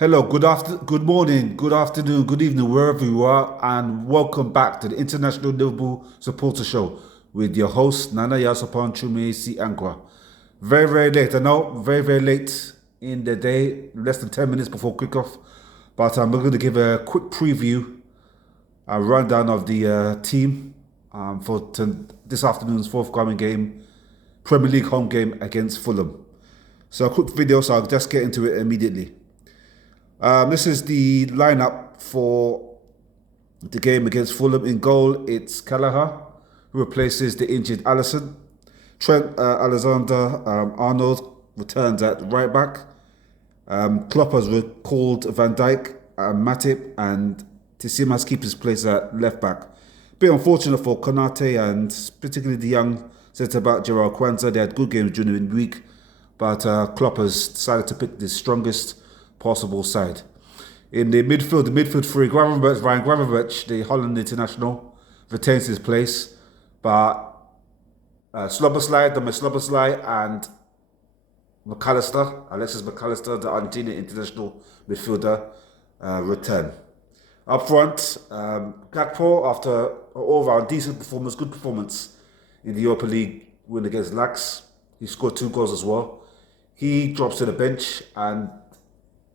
Hello, good morning, good afternoon, good evening, wherever you are, and welcome back to the International Liverpool Supporter Show with your host Nana Yasopan Chumesi Ankwa. Very late, I know, very late in the day, less than 10 minutes before kickoff, but we're going to give a quick preview, a rundown of the team for this afternoon's forthcoming game, Premier League home game against Fulham. So a quick video, so I'll just get into it immediately. This is the lineup for the game against Fulham. In goal, it's Callagher, who replaces the injured Alisson. Trent Alexander-Arnold returns at right back. Klopp has recalled Van Dijk, Matip, and Tissimas keeps his place at left back. Bit unfortunate for Konate and particularly the young centre-back Gerard Kwanzaa. They had good games during the week, but Klopp has decided to pick the strongest possible side. In the midfield three, Ryan Gravenberch, the Holland international, retains his place, but Slobosly and Alexis McAllister, the Argentinian international midfielder, return. Up front, Gakpo, after an all-round decent performance, good performance in the Europa League win against Lax. He scored 2 goals as well. He drops to the bench, and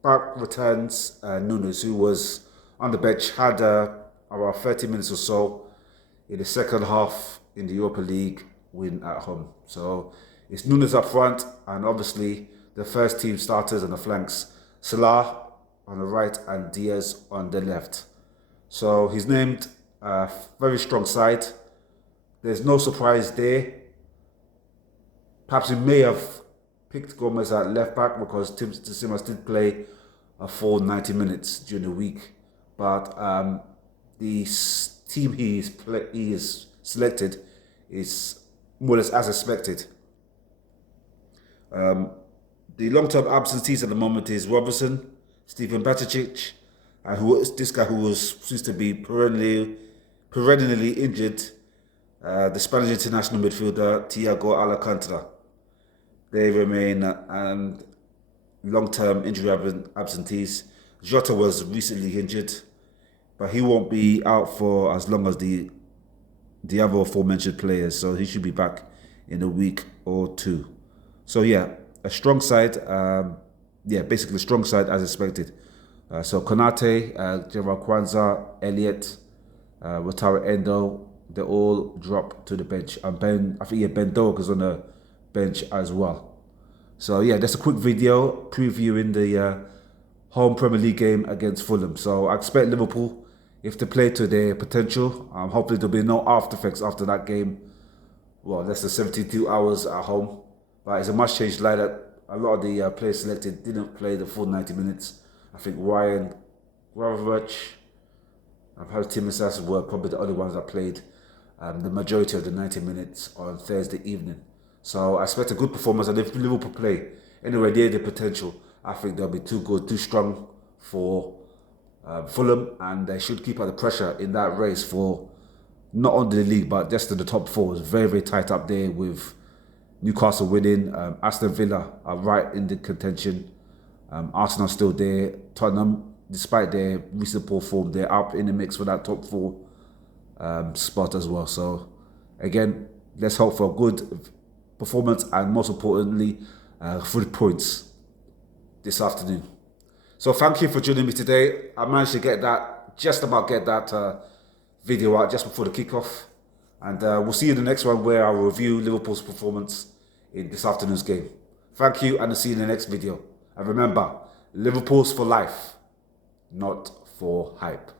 back returns Nunes, who was on the bench, had around 30 minutes or so in the second half in the Europa League win at home. So it's Nunes up front, and obviously the first team starters on the flanks, Salah on the right and Diaz on the left. So he's named a very strong side. There's no surprise there. Perhaps he may have picked Gomez at left back because Tim Simmons did play a full 90 minutes during the week. But the team he is selected is more or less as expected. The long-term absentees at the moment is Robertson, Stephen Batacic, and this guy who seems to be perennially injured, the Spanish international midfielder Thiago Alcantara. They remain and long-term injury absentees. Jota was recently injured, but he won't be out for as long as the other aforementioned players, so he should be back in a week or two. So yeah, a strong side. Basically a strong side as expected. So Konate, Gerard Kwanzaa, Elliott, Wataru Endo, they all drop to the bench. And Ben Doak is on the bench as well. So yeah, that's a quick video previewing the home Premier League game against Fulham. So I expect Liverpool, if they play to their potential, hopefully there'll be no after effects after that game. Well, less than 72 hours at home. But it's a much changed lineup. A lot of the players selected didn't play the full 90 minutes. I think Ryan Gravenberch, I've heard Timisas were probably the only ones that played the majority of the 90 minutes on Thursday evening. So I expect a good performance, and if Liverpool play anywhere near their potential, I think they'll be too good, too strong for Fulham, and they should keep out the pressure in that race for not only the league but just in the top 4. It's very tight up there with Newcastle winning, Aston Villa are right in the contention, Arsenal still there, Tottenham, despite their recent poor form, they're up in the mix for that top 4 spot as well. So again, let's hope for a good performance and most importantly, 3 points this afternoon. So thank you for joining me today. I managed to just about get that video out just before the kickoff. And we'll see you in the next one where I'll review Liverpool's performance in this afternoon's game. Thank you, and I'll see you in the next video. And remember, Liverpool's for life, not for hype.